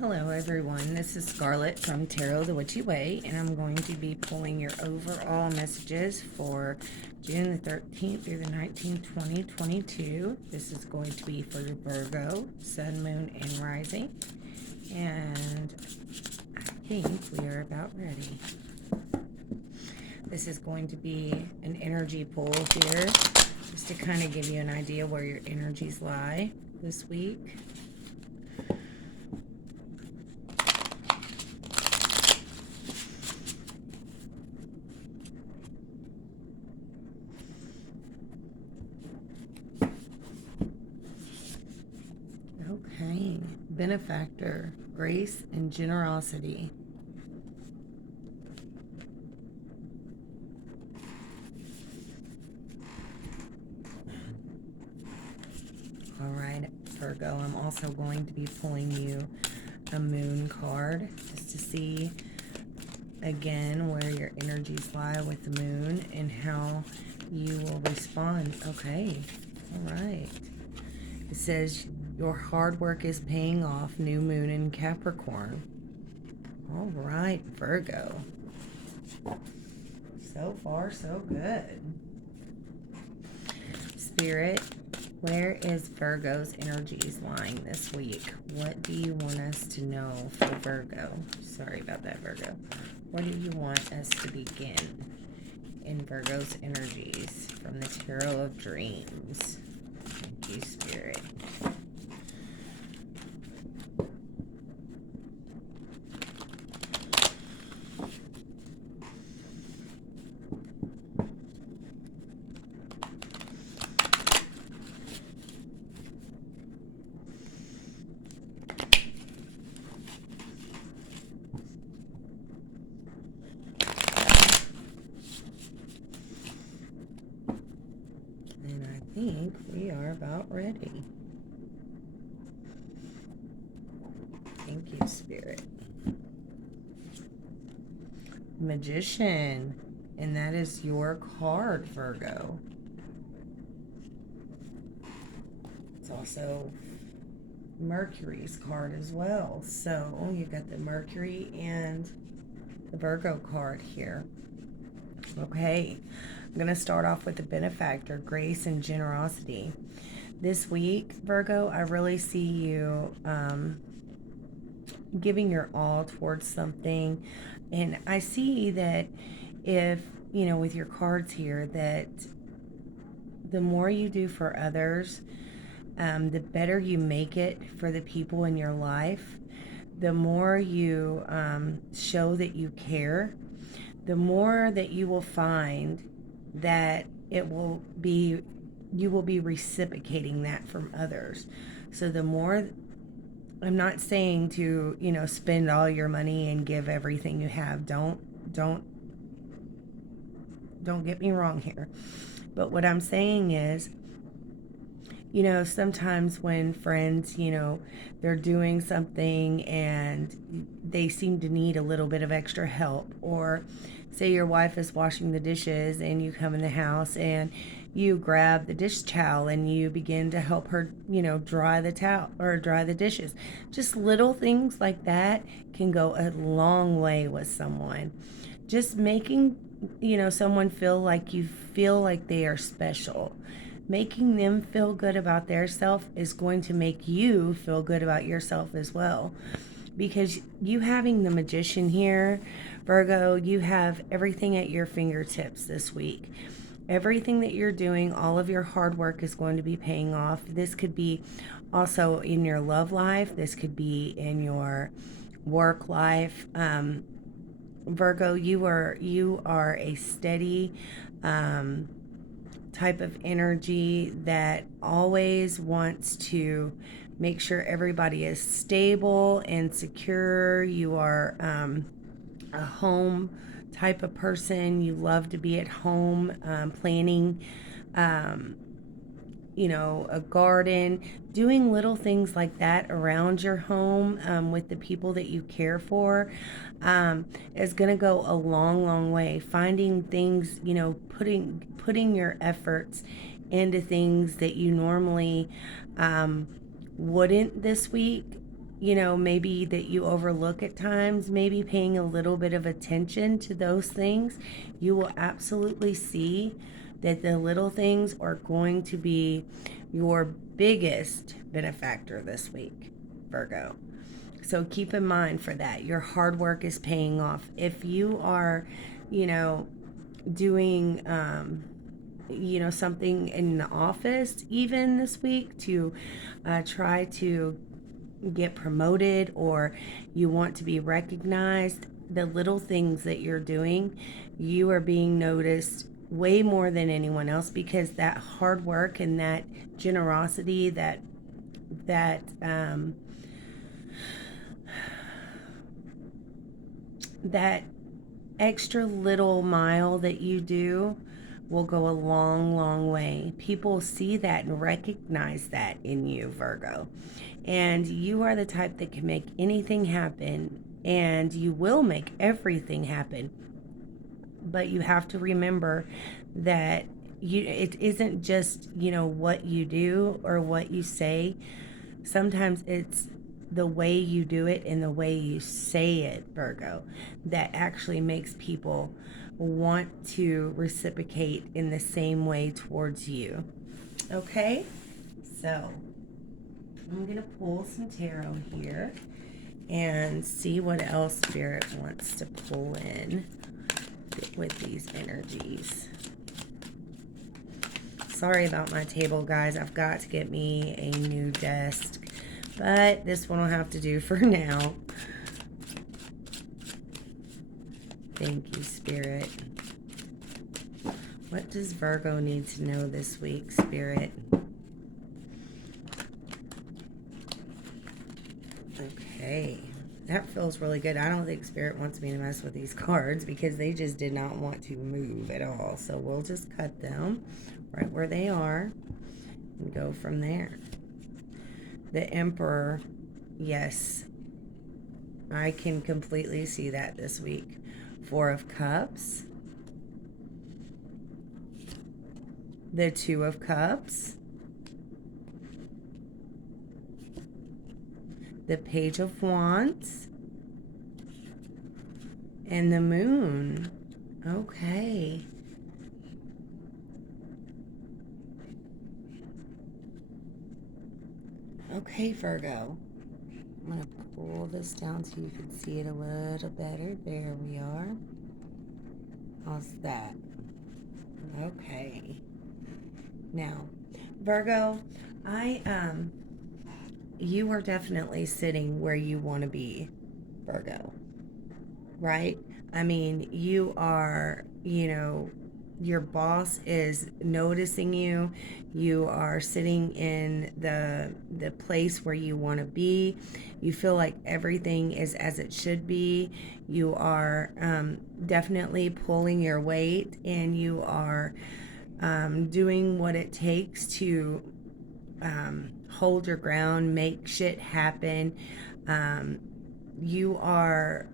Hello everyone, this is Scarlett from Tarot the Witchy Way, and I'm going to be pulling your overall messages for June the 13th through the 19th, 2022. This is going to be for Virgo, Sun, Moon, and Rising, and I think we are about ready. This is going to be an energy pull here, just to kind of give you an idea where your energies lie this week. Okay, benefactor, grace and generosity. All right, Virgo, I'm also going to be pulling you a moon card just to see again where your energies lie with the moon and how you will respond. Okay, all right. It says your hard work is paying off, new moon in Capricorn. All right, Virgo. So far, so good. Spirit, where is Virgo's energies lying this week? What do you want us to know for Virgo? Sorry about that, Virgo. What do you want us to begin in Virgo's energies from the Tarot of Dreams? Thank you, Spirit. And I think we are about ready. Thank you, Spirit. Magician, and that is your card, Virgo. It's also Mercury's card as well. So you got the Mercury and the Virgo card here. Okay, I'm going to start off with the benefactor, grace and generosity. This week, Virgo, I really see you giving your all towards something. And I see that if, with your cards here, that the more you do for others, the better you make it for the people in your life, the more you show that you care, the more that you will find that you will be reciprocating that from others. So the more, I'm not saying to, spend all your money and give everything you have. Don't get me wrong here. But what I'm saying is, sometimes when friends, they're doing something and they seem to need a little bit of extra help, or say your wife is washing the dishes and you come in the house and you grab the dish towel and you begin to help her, dry the towel or dry the dishes. Just little things like that can go a long way with someone. Just making, someone feel like they are special. Making them feel good about their self is going to make you feel good about yourself as well. Because you having the Magician here, Virgo, you have everything at your fingertips this week. Everything that you're doing, all of your hard work is going to be paying off. This could be also in your love life. This could be in your work life. Virgo, you are a steady type of energy that always wants to make sure everybody is stable and secure. You are a home type of person. You love to be at home, planning, a garden, doing little things like that around your home with the people that you care for is going to go a long, long way. Finding things, putting your efforts into things that you normally wouldn't this week. maybe that you overlook at times, maybe paying a little bit of attention to those things, you will absolutely see that the little things are going to be your biggest benefactor this week, Virgo. So keep in mind for that. Your hard work is paying off. If you are, doing, something in the office even this week to try to get promoted, or you want to be recognized, the little things that you're doing, you are being noticed way more than anyone else, because that hard work and that generosity, that extra little mile that you do will go a long, long way. People see that and recognize that in you, Virgo. And you are the type that can make anything happen, and you will make everything happen. But you have to remember that it isn't just, what you do or what you say. Sometimes it's the way you do it and the way you say it, Virgo, that actually makes people want to reciprocate in the same way towards you. Okay? So, I'm going to pull some tarot here and see what else Spirit wants to pull in with these energies. Sorry about my table, guys. I've got to get me a new desk, but this one will have to do for now. Thank you, Spirit. What does Virgo need to know this week, Spirit? Okay. That feels really good. I don't think Spirit wants me to mess with these cards because they just did not want to move at all. So we'll just cut them right where they are and go from there. The Emperor, yes, I can completely see that this week. Four of Cups, the Two of Cups, the Page of Wands, and the Moon. Okay. Okay, Virgo. I'm going to pull this down so you can see it a little better. There we are. How's that? Okay. Now, Virgo, you are definitely sitting where you want to be, Virgo. Right? I mean, you are, your boss is noticing you. You are sitting in the place where you want to be. You feel like everything is as it should be. You are definitely pulling your weight, and you are doing what it takes to hold your ground, make shit happen. You are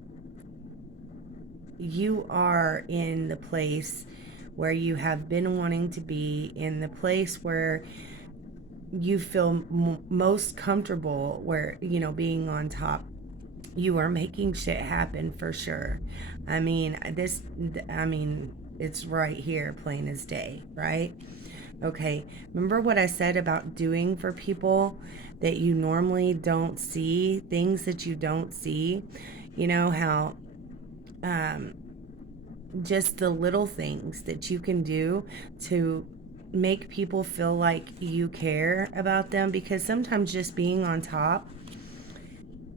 in the place where you have been wanting to be, in the place where you feel most comfortable, where, being on top. You are making shit happen for sure. I mean, it's right here, plain as day, right? Okay, remember what I said about doing for people that you normally don't see, things that you don't see? You know how just the little things that you can do to make people feel like you care about them, because sometimes just being on top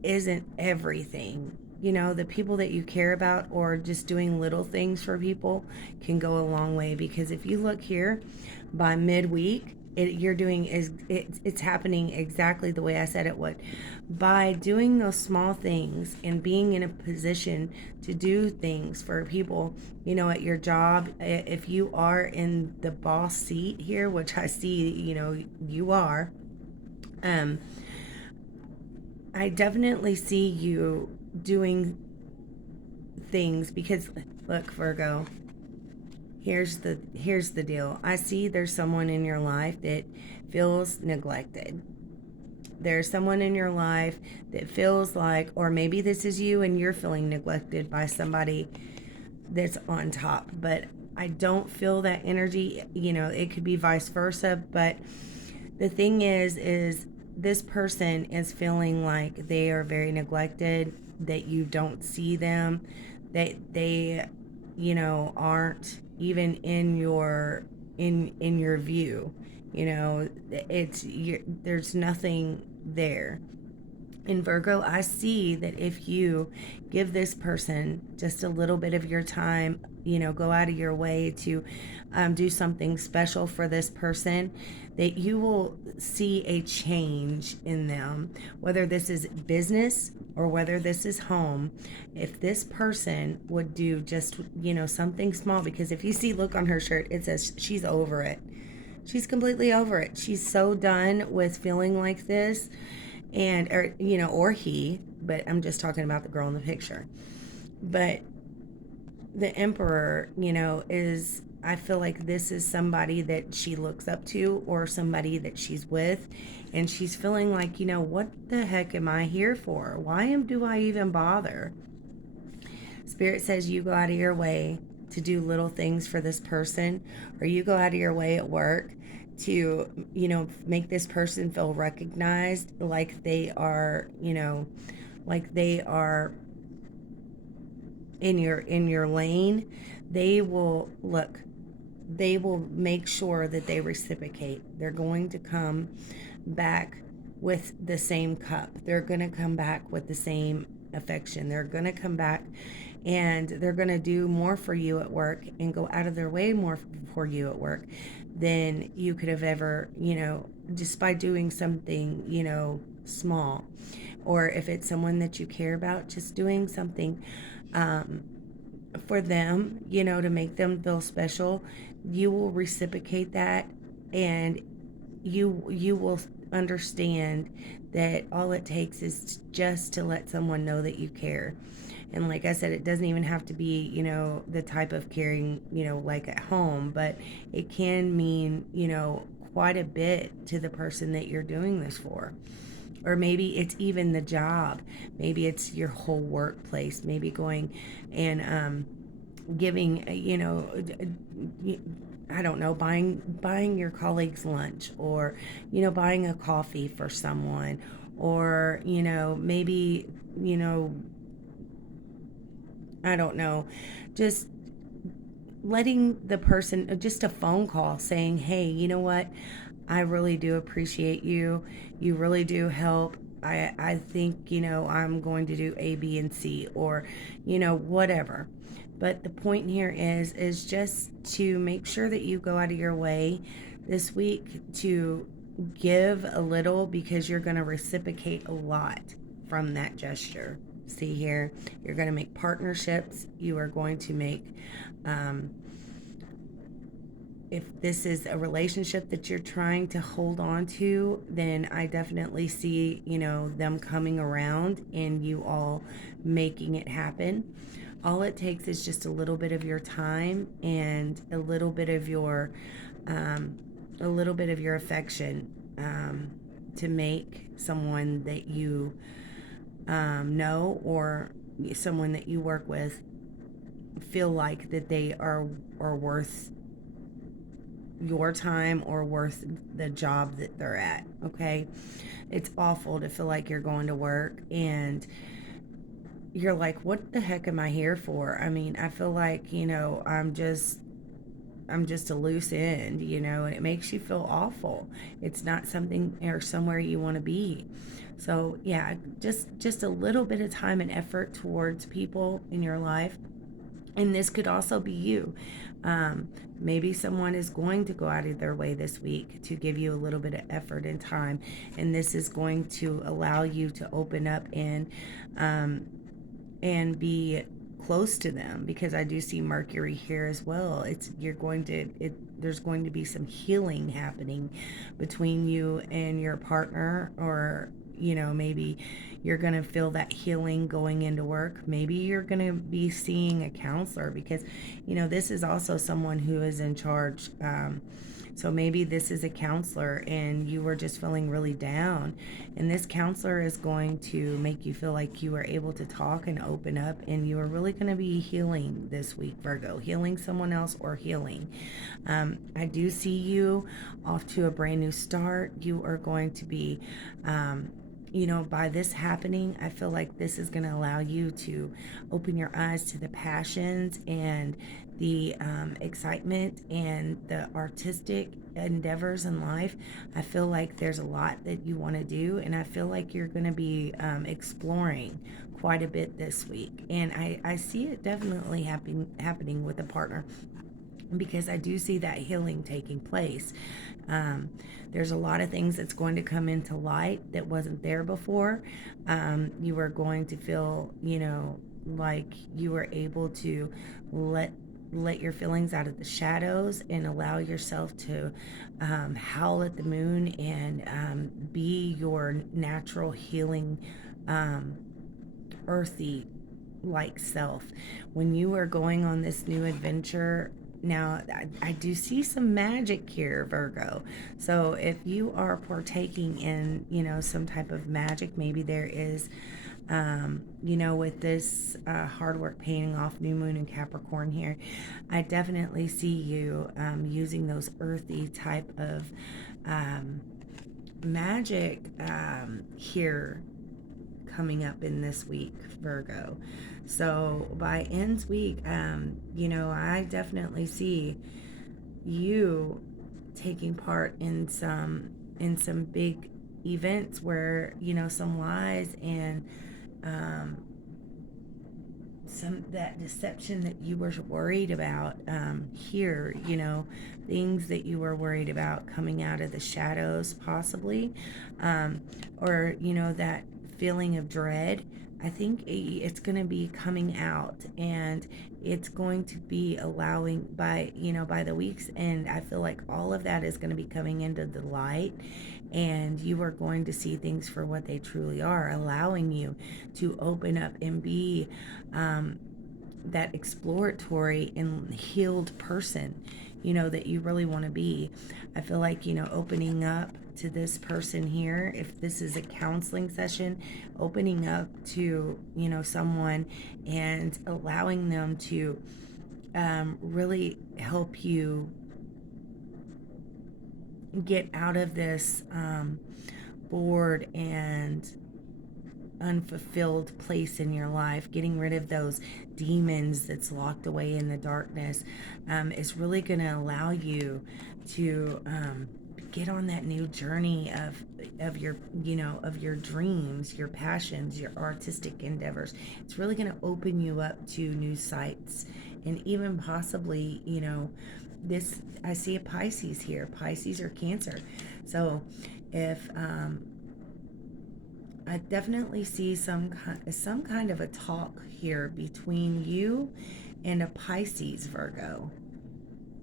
isn't everything. The people that you care about, or just doing little things for people, can go a long way. Because if you look here, by midweek, it's happening exactly the way I said it would. By doing those small things and being in a position to do things for people, at your job, if you are in the boss seat here, which I see, you are, I definitely see you doing things, because look, Virgo, here's the deal. I see there's someone in your life that feels neglected. there's someone in your life that feels like, or maybe this is you and you're feeling neglected by somebody that's on top, but I don't feel that energy. It could be vice versa, but the thing is this person is feeling like they are very neglected, that you don't see them, that they, aren't even in your view. There's nothing there. In Virgo, I see that if you give this person just a little bit of your time, go out of your way to do something special for this person, that you will see a change in them, whether this is business or whether this is home. If this person would do just, something small, because if you see, look on her shirt, it says she's over it. She's completely over it. She's so done with feeling like this, or he, but I'm just talking about the girl in the picture. But the Emperor, is, I feel like this is somebody that she looks up to, or somebody that she's with, and she's feeling like, what the heck am I here for? Do I even bother? Spirit says you go out of your way to do little things for this person, or you go out of your way at work to, make this person feel recognized, like they are, like they are in your lane. They will make sure that they reciprocate. They're going to come back with the same cup. They're going to come back with the same affection. They're going to come back and they're going to do more for you at work and go out of their way more for you at work than you could have ever, just by doing something, small. Or if it's someone that you care about, just doing something for them, to make them feel special. You will reciprocate that, and you will understand that all it takes is just to let someone know that you care. And like I said, it doesn't even have to be, the type of caring, like at home, but it can mean, quite a bit to the person that you're doing this for. Or maybe it's even the job. Maybe it's your whole workplace. Maybe going and giving, I don't know, buying your colleagues lunch, or, buying a coffee for someone, or, maybe, I don't know, just letting the person, just a phone call saying, hey, you know what? I really do appreciate you. You really do help. I think, I'm going to do A, B, and C, or, whatever. But the point here is just to make sure that you go out of your way this week to give a little, because you're going to reciprocate a lot from that gesture. See here, you're going to make partnerships. You are going to make, if this is a relationship that you're trying to hold on to, then I definitely see, them coming around and you all making it happen. All it takes is just a little bit of your time and a little bit of your affection, to make someone that you know, or someone that you work with, feel like that they are worth your time, or worth the job that they're at. Okay, it's awful to feel like you're going to work and you're like, what the heck am I here for? I mean, I feel like, I'm just a loose end, and it makes you feel awful. It's not something or somewhere you want to be. So yeah, just a little bit of time and effort towards people in your life. And this could also be you. Maybe someone is going to go out of their way this week to give you a little bit of effort and time, and this is going to allow you to open up and be close to them, because I do see Mercury here as well. There's going to be some healing happening between you and your partner, or maybe you're going to feel that healing going into work. Maybe you're going to be seeing a counselor, because this is also someone who is in charge, So maybe this is a counselor and you were just feeling really down. And this counselor is going to make you feel like you were able to talk and open up, and you are really going to be healing this week, Virgo. Healing someone else or healing. I do see you off to a brand new start. You are going to be, by this happening, I feel like this is going to allow you to open your eyes to the passions and the excitement and the artistic endeavors in life. I feel like there's a lot that you want to do, and I feel like you're going to be exploring quite a bit this week. And I see it definitely happening with a partner, because I do see that healing taking place. There's a lot of things that's going to come into light that wasn't there before. You are going to feel, like you were able to let your feelings out of the shadows and allow yourself to howl at the moon and be your natural healing, earthy like self. When you are going on this new adventure, now I do see some magic here, Virgo. So if you are partaking in, some type of magic, maybe there is, with this hard work paying off, new moon in Capricorn here, I definitely see you using those earthy type of magic here coming up in this week, Virgo. So by ends week, I definitely see you taking part in some big events where, some lies and some that deception that you were worried about here, things that you were worried about coming out of the shadows possibly, or that feeling of dread. I think it's going to be coming out, and it's going to be allowing by the week's end. I feel like all of that is going to be coming into the light, and you are going to see things for what they truly are, allowing you to open up and be that exploratory and healed person, that you really want to be. I feel like, opening up to this person here, if this is a counseling session, opening up to, someone and allowing them to really help you get out of this bored and unfulfilled place in your life. Getting rid of those demons that's locked away in the darkness is really going to allow you to get on that new journey of your dreams, your passions, your artistic endeavors. It's really going to open you up to new sights, and even possibly, this, I see a Pisces here, Pisces or Cancer. So if I definitely see some kind of a talk here between you and a Pisces, Virgo.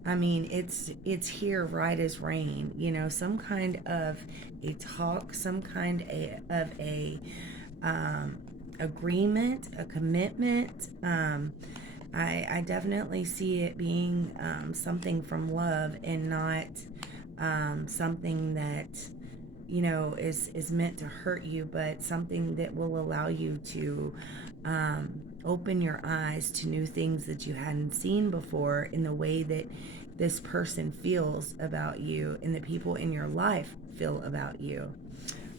I mean, it's here right as rain. Some kind of a talk, some kind of a agreement, a commitment. I definitely see it being something from love, and not something that is meant to hurt you, but something that will allow you to open your eyes to new things that you hadn't seen before, in the way that this person feels about you and the people in your life feel about you.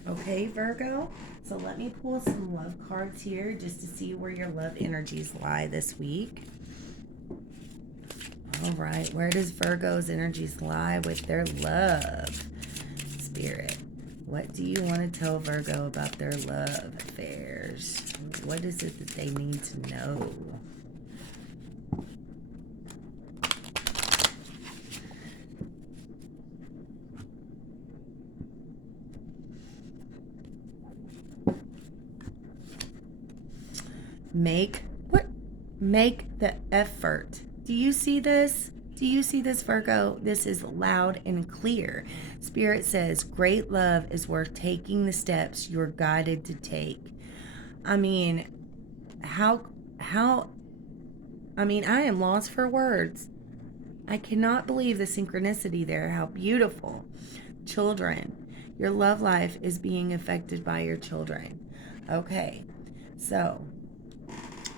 Okay, Virgo? So let me pull some love cards here just to see where your love energies lie this week. All right, where does Virgo's energies lie with their love? Spirit, what do you want to tell Virgo about their love affairs? What is it that they need to know? Make the effort. Do you see this? Do you see this, Virgo? This is loud and clear. Spirit says, great love is worth taking the steps you're guided to take. I mean, I am lost for words. I cannot believe the synchronicity there. How beautiful. Children. Your love life is being affected by your children. Okay. So,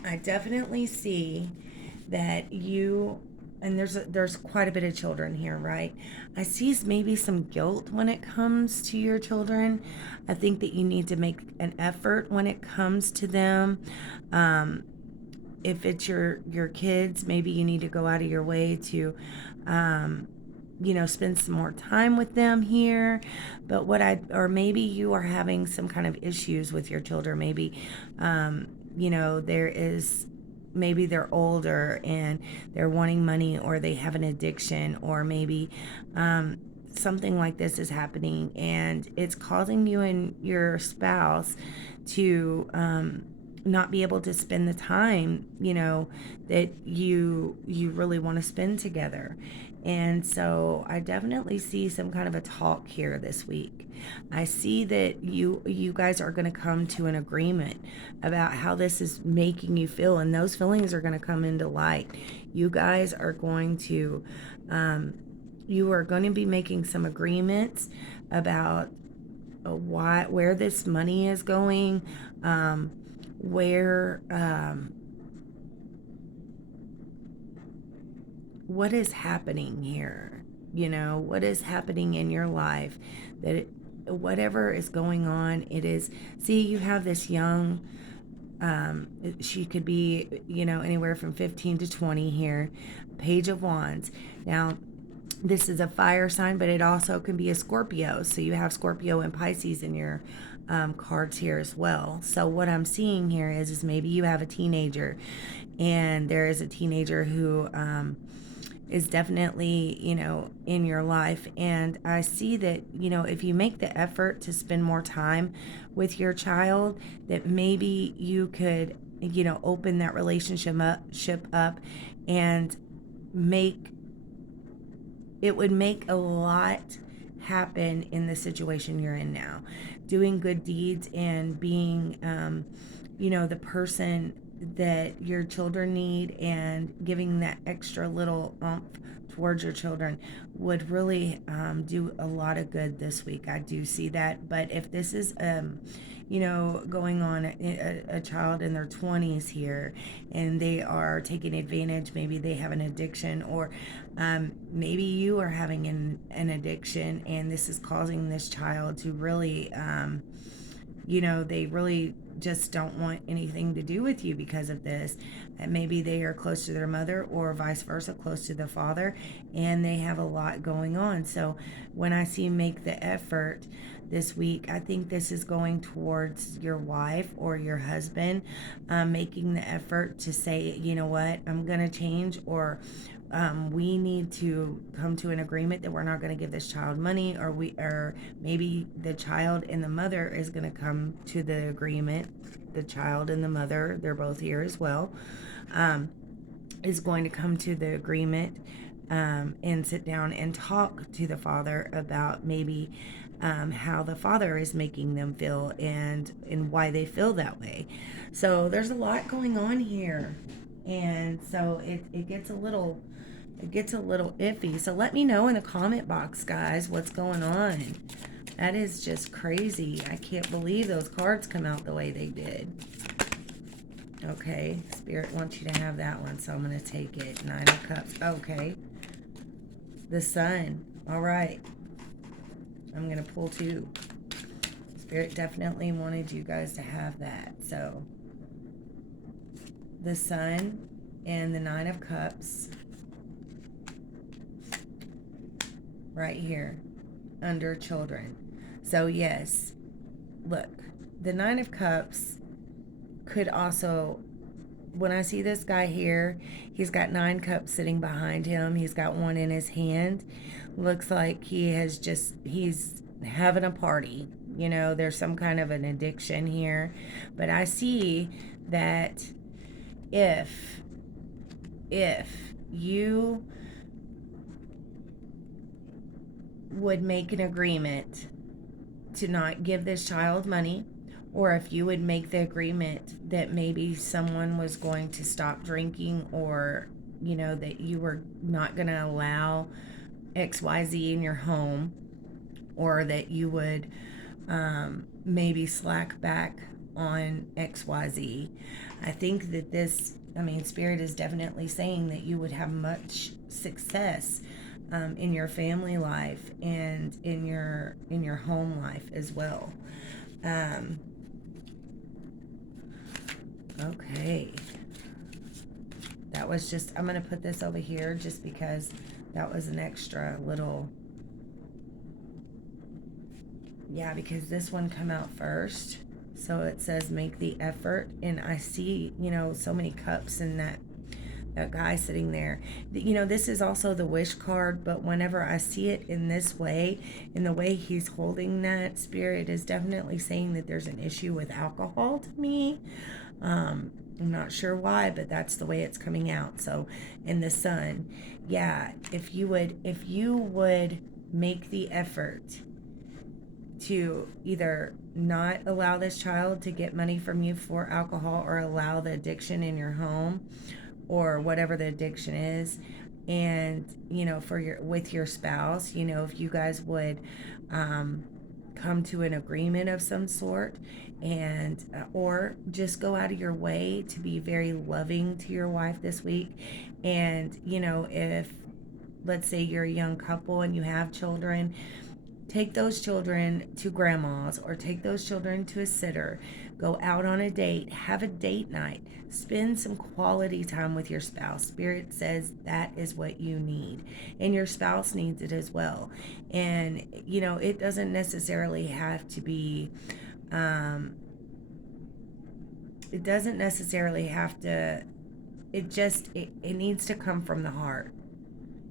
I definitely see that you, and there's quite a bit of children here, right? I see maybe some guilt when it comes to your children. I think that you need to make an effort when it comes to them. Um, if it's your kids, maybe you need to go out of your way to spend some more time with them here. But or maybe you are having some kind of issues with your children. Maybe there is, maybe they're older and they're wanting money, or they have an addiction, or maybe something like this is happening, and it's causing you and your spouse to not be able to spend the time, that you really want to spend together. And so I definitely see some kind of a talk here this week. I see that you guys are going to come to an agreement about how this is making you feel, and those feelings are going to come into light. You guys are going to you are going to be making some agreements about where this money is going, where what is happening here, what is happening in your life, whatever is going on, it is. See, you have this young, she could be, anywhere from 15 to 20 here, Page of Wands. Now, this is a fire sign, but it also can be a Scorpio. So you have Scorpio and Pisces in your cards here as well. So what I'm seeing here is maybe you have a teenager, and there is a teenager who is definitely, in your life. And I see that, if you make the effort to spend more time with your child, that maybe you could, open that relationship up and it would make a lot happen in the situation you're in now. Doing good deeds and being, the person that your children need, and giving that extra little oomph towards your children would really do a lot of good this week. I do see that. But if this is going on a child in their 20s here, and they are taking advantage, maybe they have an addiction, or maybe you are having an addiction, and this is causing this child to really they really just don't want anything to do with you because of this. And maybe they are close to their mother, or vice versa, close to the father, and they have a lot going on. So when I see make the effort this week, I think this is going towards your wife or your husband, making the effort to say, you know what, I'm going to change, or we need to come to an agreement that we're not going to give this child money, or maybe the child and the mother is going to come to the agreement. The child and the mother, they're both here as well, is going to come to the agreement and sit down and talk to the father about maybe how the father is making them feel, and why they feel that way. So there's a lot going on here, and so it gets a little iffy. So let me know in the comment box, guys, what's going on. That is just crazy. I can't believe those cards come out the way they did. Okay, Spirit wants you to have that one, so I'm going to take it. 9 of Cups. Okay. The Sun. All right. I'm going to pull 2. Spirit definitely wanted you guys to have that. So, the Sun and the 9 of Cups. Right here. Under children. So, yes. Look. The 9 of Cups could also, when I see this guy here, he's got 9 cups sitting behind him. He's got one in his hand. Looks like he's having a party. There's some kind of an addiction here. But I see that if you would make an agreement to not give this child money, or if you would make the agreement that maybe someone was going to stop drinking, or that you were not going to allow XYZ in your home, or that you would maybe slack back on XYZ. I think that Spirit is definitely saying that you would have much success in your family life and in your home life as well. Okay. That was just, I'm going to put this over here just because that was an extra little, yeah, because this one come out first. So it says make the effort, and I see, so many cups in that guy sitting there. This is also the wish card, but whenever I see it in this way, in the way he's holding that, Spirit is definitely saying that there's an issue with alcohol to me. I'm not sure why, but that's the way it's coming out. So in the Sun, yeah, if you would make the effort to either not allow this child to get money from you for alcohol, or allow the addiction in your home, or whatever the addiction is, and with your spouse, if you guys would come to an agreement of some sort, and or just go out of your way to be very loving to your wife this week. And if, let's say, you're a young couple and you have children, take those children to grandma's, or take those children to a sitter. Go out on a date, have a date night, spend some quality time with your spouse. Spirit says that is what you need, and your spouse needs it as well. And it doesn't necessarily have to be it doesn't necessarily have to, it needs to come from the heart.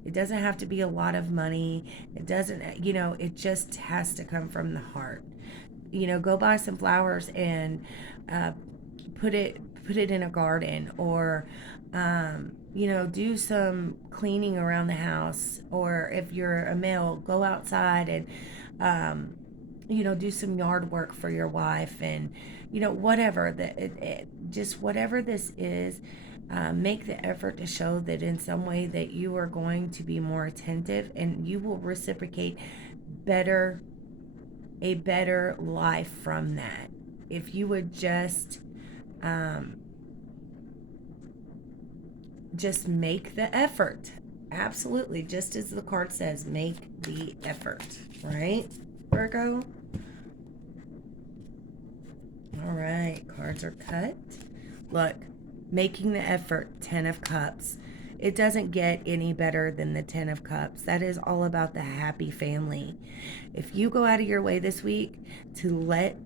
It doesn't have to be a lot of money. It doesn't, it just has to come from the heart. Go buy some flowers and put it in a garden, or do some cleaning around the house. Or if you're a male, go outside and do some yard work for your wife, and whatever just whatever this is. Make the effort to show that in some way that you are going to be more attentive, and you will reciprocate a better life from that. If you would just make the effort. Absolutely. Just as the card says, make the effort. Right, Virgo? All right. Cards are cut. Look. Making the effort, 10 of Cups. It doesn't get any better than the 10 of Cups. That is all about the happy family. If you go out of your way this week to let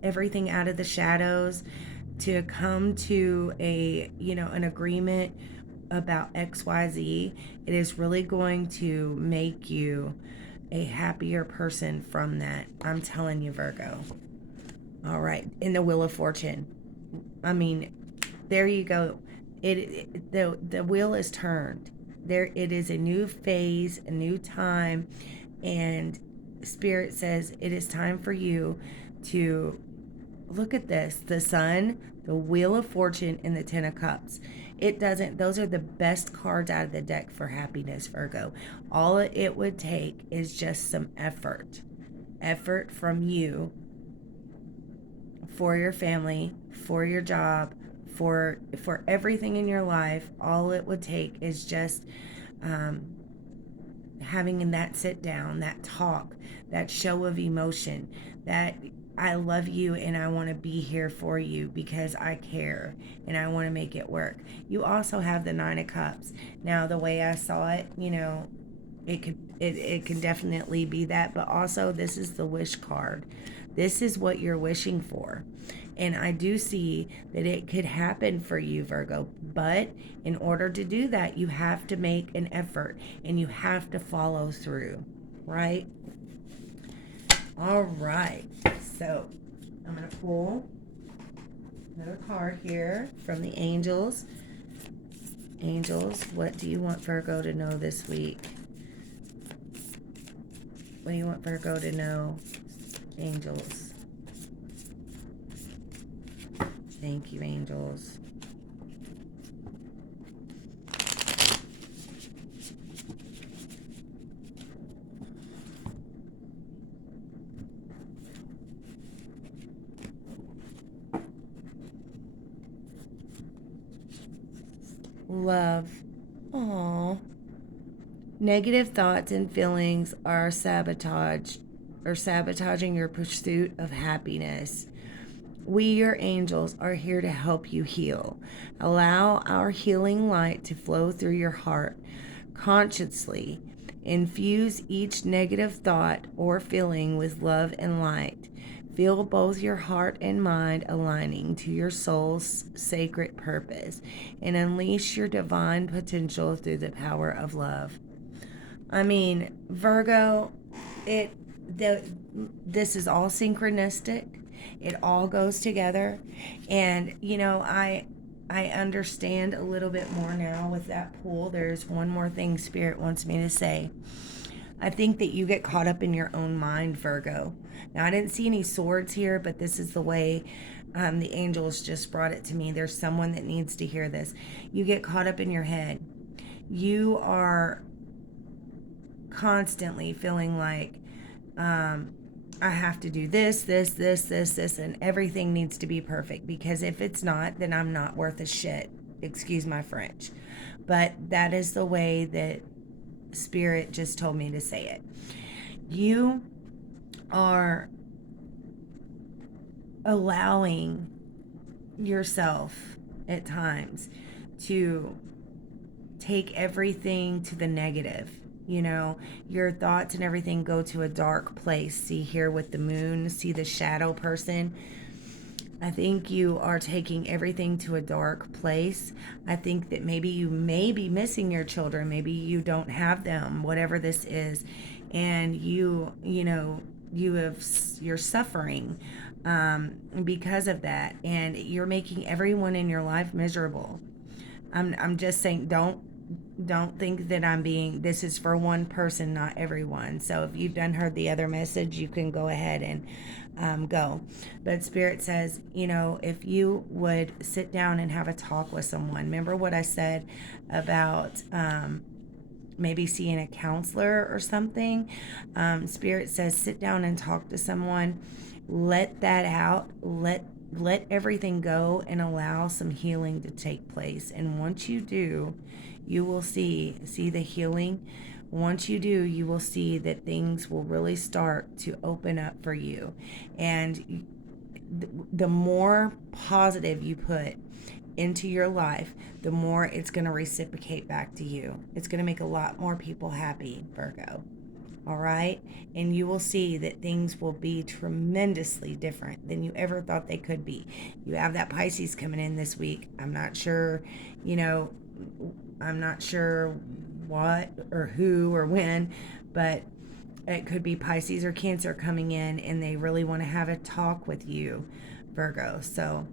everything out of the shadows, to come to an agreement about XYZ, it is really going to make you a happier person from that. I'm telling you, Virgo. All right. In the Wheel of Fortune. There you go. The wheel is turned. There, it is a new phase, a new time, and Spirit says it is time for you to look at this: the Sun, the Wheel of Fortune, and the 10 of Cups. Those are the best cards out of the deck for happiness, Virgo. All it would take is just some effort from you, for your family, for your job, for everything in your life. All it would take is just having that sit down, that talk, that show of emotion, that I love you and I want to be here for you because I care and I want to make it work. You also have the 9 of Cups. Now, the way I saw it, it can definitely be that, but also this is the wish card. This is what you're wishing for. And I do see that it could happen for you, Virgo. But in order to do that, you have to make an effort and you have to follow through, right? All right. So I'm going to pull another card here from the angels. Angels, what do you want Virgo to know this week? What do you want Virgo to know, angels? Thank you, angels. love. Aww. Negative thoughts and feelings are sabotaging your pursuit of happiness. We, your angels, are here to help you heal. Allow our healing light to flow through your heart consciously. Infuse each negative thought or feeling with love and light. Feel both your heart and mind aligning to your soul's sacred purpose and unleash your divine potential through the power of love. I mean, Virgo, it the this is all synchronistic. It all goes together. And I understand a little bit more now with that pool. There's one more thing Spirit wants me to say. I think that you get caught up in your own mind, Virgo. Now, I didn't see any swords here, but this is the way the angels just brought it to me. There's someone that needs to hear this. You get caught up in your head. You are constantly feeling like I have to do this, and everything needs to be perfect, because if it's not, then I'm not worth a shit. Excuse my French. But that is the way that Spirit just told me to say it. You are allowing yourself at times to take everything to the negative. Your thoughts and everything go to a dark place. See here with the moon, see the shadow person. I think you are taking everything to a dark place. I think that maybe you may be missing your children. Maybe you don't have them, whatever this is. And you're suffering because of that. And you're making everyone in your life miserable. I'm just saying, don't think that this is for one person, not everyone. So if you've heard the other message, you can go ahead and go. But Spirit says, if you would sit down and have a talk with someone. Remember what I said about maybe seeing a counselor or something? Spirit says, sit down and talk to someone. Let that out. Let everything go and allow some healing to take place. And once you do, you will see the healing. Once you do, you will see that things will really start to open up for you. And the more positive you put into your life, the more it's going to reciprocate back to you. It's going to make a lot more people happy, Virgo. All right? And you will see that things will be tremendously different than you ever thought they could be. You have that Pisces coming in this week. I'm not sure what or who or when, but it could be Pisces or Cancer coming in, and they really want to have a talk with you, Virgo. So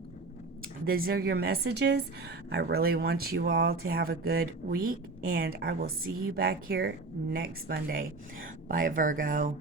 these are your messages. I really want you all to have a good week, and I will see you back here next Monday. Bye, Virgo.